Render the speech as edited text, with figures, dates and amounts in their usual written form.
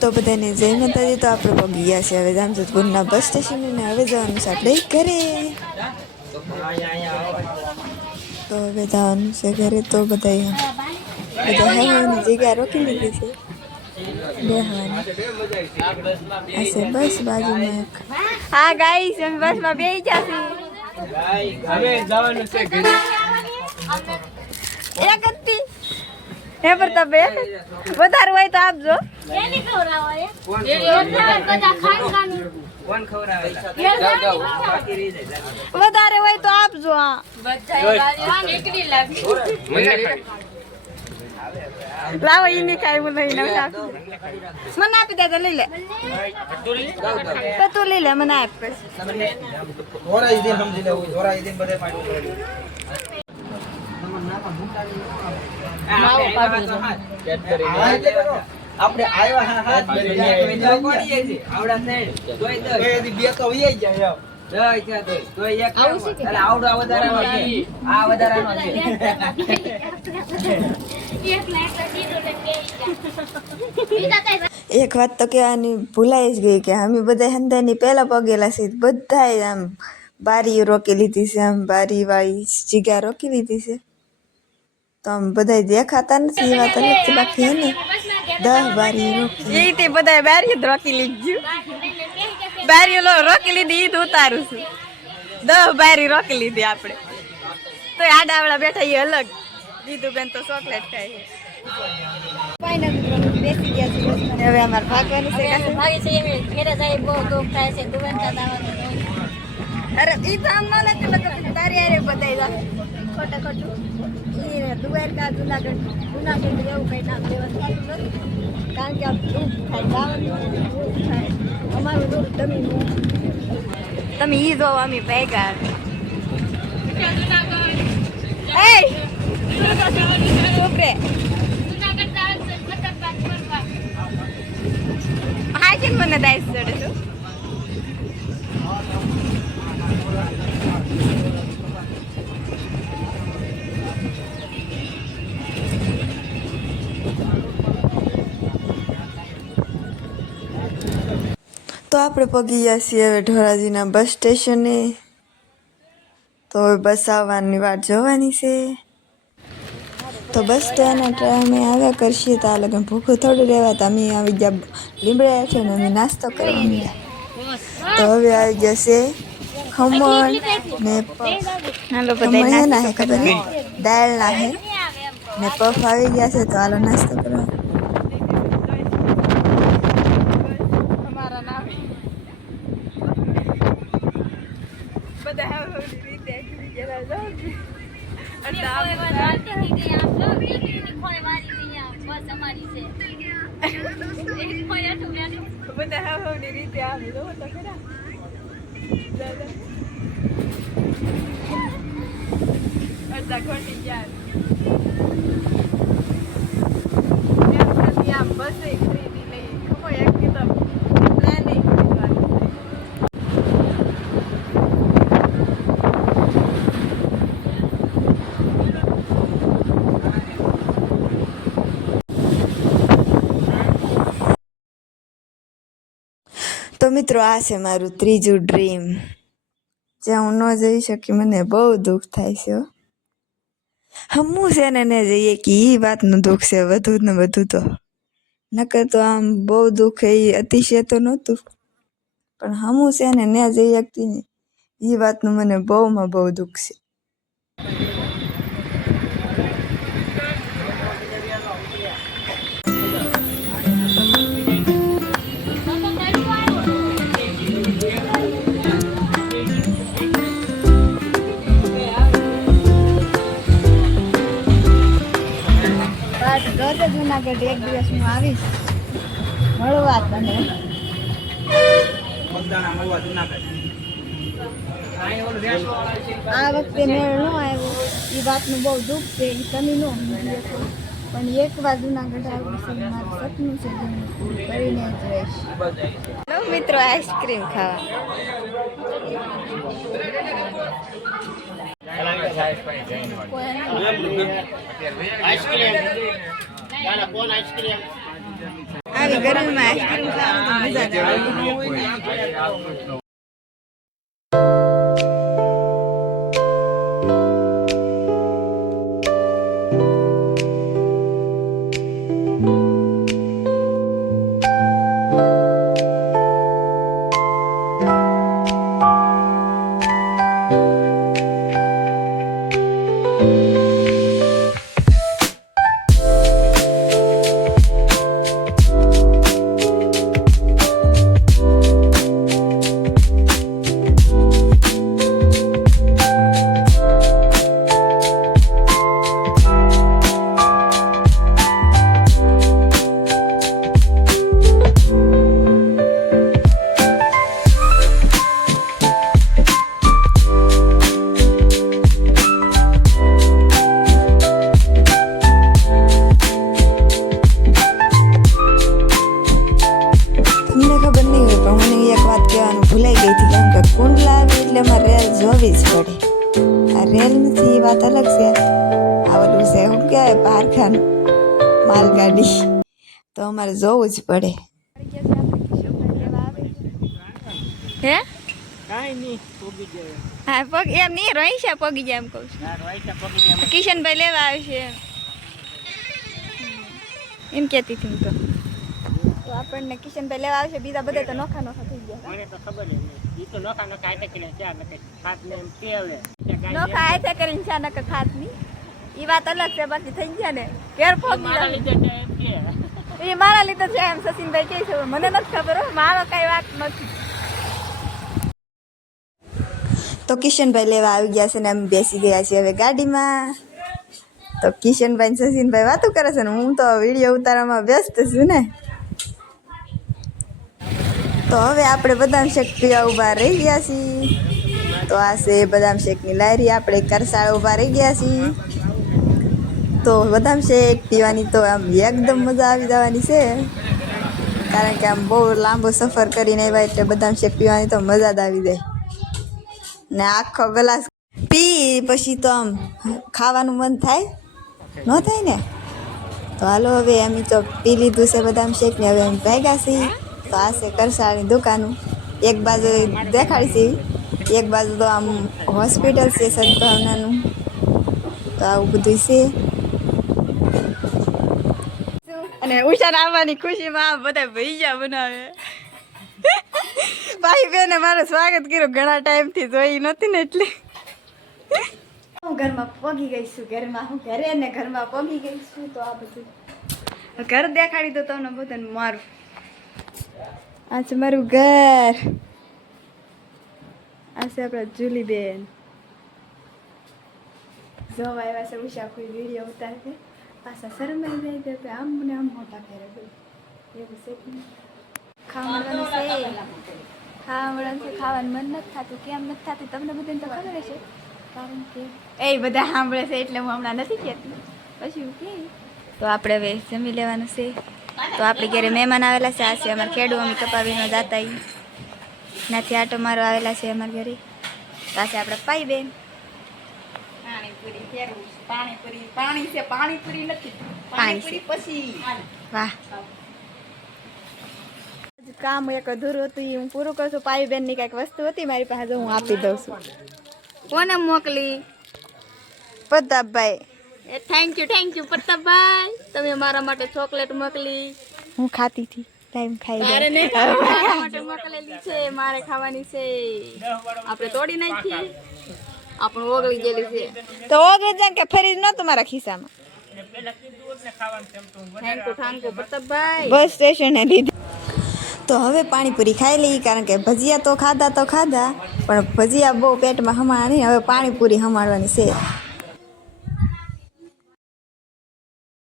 તો બધાને જય માતાજી. તો આપણે પગી ગયા છે હવે જામજોધપુરના બસ સ્ટેશન ને હવે જવાનું છે આપણે ઘરે. તો હવે જવાનું છે ઘરે. તો બધા હવાની જગ્યા રોકી લીધી છે બેહવાની. આ છે બસ બાજુમાં એક. હા ગાઈસ અમે બસમાં બેસી ગયા છીએ. જવાનું છે ઘરે. એક હતી હે પ્રતાપ બે વધારે હોય તો આપજો. એની ખવરાવાય કોણ ખવરાવે વધારે હોય તો આપજો. હા લાવો ઈની કાઈ મને મને આપી દે તો લઈ લે. તું લઈ લે મને આપ આપણે આવ્યા હાથ આવડા બે તો વહી જાય એક વાત તો કહેવાની ભૂલાઈ જ ગઈ કે અમે બધા હંધાની પહેલા પગેલા છે. બધાએ આમ બારી રોકી લીધી છે. આમ બારી વાળી જગ્યા રોકી લીધી છે. તો આમ બધા દેખાતા નથી એ વાત અલગ છે. બાકી હે ને 10 બારી રોકી એ બધા બારી રોકી લીધી. બારી રોકી લીધી ઈ ઉતારું છું. 10 બારી રોકી લીધી આપણે તો આડાવાળા બેઠા એ અલગ. દીધું બેન તો ચોકલેટ ખાય બેસી ગયા છે. હવે અમારે ભાગવાનું છે. બહુ દુઃખ થાય છે. અરે ઈ તો આમ નથી મતલબ તારી હારે બધાય ખોટા ખોટું દ્વારકા જુનાગઢ એવું કઈ નામ લેવાનું નથી. કારણ કે આ દુઃખ થાય જવાનું થાય. અમારું દુઃખ તમે ઈ જો અમે ભેગા મને દાઈસ ચડે છું. તો આપણે પગી ગયા છીએ હવે ધોરાજીના બસ સ્ટેશને. તો હવે બસ આવવાની વાટ જોવાની છે. તો બસ સ્ટેન્ડ અમે આવ્યા કરશીએ તો આ લગન ભૂખું થોડું રહેવા. તો અમે આવી ગયા લીમડા છે ને અમે નાસ્તો કરવા માંડ્યા. તો હવે આવી જશે ખમણ ને ખમણ હે ના હે ખબર હે દાળ ના હે ને પફ આવી ગયા છે. તો હાલો નાસ્તો કરવા. તો મિત્રો આ છે મારું ત્રીજું ડ્રીમ જ્યાં હું ન જઈ શકી. મને બહુ દુઃખ થાય છે. હમું છે ને જઈએ કે એ વાતનું દુઃખ છે વધુ ને વધુ. તો નકર તો આમ બહુ દુઃખ એ અતિશય તો નહોતું પણ હમું છે ને જઈ શકતી ને એ વાતનું મને બહુમાં બહુ દુઃખ છે. જુનાગઢ એક દિવસ હું આવીશ મળવા તને. આ વખતે મેળ ન આવ્યો એ વાતનું બહુ દુઃખ છે. એ તમે ન સમજી શકો પણ એક વાર જુનાગઢ આવ્યું છે મારું સપનું છે જેને પૂરું કરીને જ રહીશ. મિત્રો આઈસ્ક્રીમ ખાવા આવી આવી ગરમીમાં આઈસ્ક્રીમ ખાવાની તો મજા આવે. ભૂલાઈ ગઈ હતી કેમ કે કુંડલા આવી એટલે અમારે રેલ જોવી જ પડે. આ રેલ નથી એ વાત અલગ છે. આ ઓલું છે શું કહેવાય પારખાનું માલગાડી તો અમારે જોવું જ પડે. હે કાઈ નહીં પોગી જાય. હા પગ એમ નહીં રોઈશા પગી જાય એમ કહું છું. કિશનભાઈ લેવા આવશે એમ કહેતી હતી હું તો આપણને કિશનભાઈ લેવા આવશે. બીજા બધા તો નોખા નોખા થઈ ગયા. મને તો ખબર જ નહીં. ઈ તો નોખા નોખા આતે કરીને ચા નકે ખાત ને એમ કેવે. નોખા આતે કરીને ચા નકે ખાત ની ઈ વાત અલગ છે. બાકી થઈ ગયા ને ઘેર પહોંચી મારા લીધે એમ કે એ મારા લીધે છે એમ સચિનભાઈ કહે છે. મને નથી ખબર હો, મારો કઈ વાત નથી. તો કિશનભાઈ લેવા આવી ગયા છે ને અમે બેસી ગયા છીએ હવે ગાડીમાં. તો કિશનભાઈ ને સચિનભાઈ વાતો કરે છે ને હું તો વિડીયો ઉતારવામાં વ્યસ્ત છું ને. તો હવે આપણે બદામ શેક પીવા ઊભા રહી ગયા છીએ. તો આ છે બદામ શેકની લારી. આપણે કરસાળ ઊભા રહી ગયા છીએ. તો બદામ શેક પીવાની તો આમ એકદમ મજા આવી જવાની છે. કારણ કે આમ બહુ લાંબો સફર કરીને આવ્યા એટલે બદામ શેક પીવાની તો મજા જ આવી જાય ને. આખો ગ્લાસ પી પછી તો આમ ખાવાનું મન થાય ન થાય ને. તો હાલો હવે અમે તો પી લીધું છે બદામ શેક ને હવે અમે ભાગ્યા છીએ. તો આ છે કરસાળની દુકાનું. એક બાજુ દેખાડી છે, એક બાજુ તો આમ હોસ્પિટલ છે સદભાવનાનું. તો આવું બધું છે. અને ઉષાને આવવાની ખુશીમાં બધા ભૈયા બનાવે. ભાઈ બેને મારું સ્વાગત કર્યું. ઘણા ટાઈમથી જોઈ નહોતી ને એટલે હું ઘરમાં પગી ગઈ છું. ઘરમાં હું ઘરે ને ઘરમાં પગી ગઈ છું. તો આ બધું ઘર દેખાડી દો તમને બધાને મારું. આ છે મારું ઘર. આ છે આપણા જુલીબેન. જોવા આવ્યા છે ઉષા કોઈ વિડીયો ઉતારશે. પાછા શરમાઈ જાય તો આમ મને આમ મોટા કરે એવું છે. ખાવાનું છે, ખાવાનું મન નથી થતું. કેમ નથી થતું તમને બધાને તો ખબર છે. કારણ કે એ બધા સાંભળે છે એટલે હું હમણાં નથી કહેતી. પછી હું કે તો આપણે હવે જમી લેવાનું છે. તો આપણે ઘરે મહેમાન આવેલા છે. આ છે અમારા ખેડૂ. અમે કપાવીમાં જાતા નાથી આટો મારો આવેલા છે અમારા ઘરે. પાસે આપણે પાઈ બેન પાણી છે. પાણીપુરી નથી, પાણીપુરી પછી. વાહ, કામ એક અધૂરું હતું એ હું પૂરું કરું છું. પાઈ બેન ની કઈક વસ્તુ હતી મારી પાસે, હું આપી દઉં છું. કોને મોકલી? પ્રતાપભાઈ. થેન્ક યુ પ્રતાપભાઈ, તમે મારા માટે ચોકલેટ મોકલી. હું ખાતી હતી ટાઈમ ખાઈ મારા માટે મોકલેલી છે. મારે ખાવાની છે. આપણે તોડી નાખી. આપણું ઓગળી ગયેલું છે તો ઓગળી જાય કે ફરી ન તમારા ખિસ્સામાં. Thank you Pratapbhai. બસ સ્ટેશને લીધી. તો હવે પાણીપુરી ખાઈ લઈ. કારણ કે ભજીયા તો ખાધા પણ ભજીયા બહુ પેટમાં હમાણા નહીં. હવે પાણીપુરી હમાડવાની છે.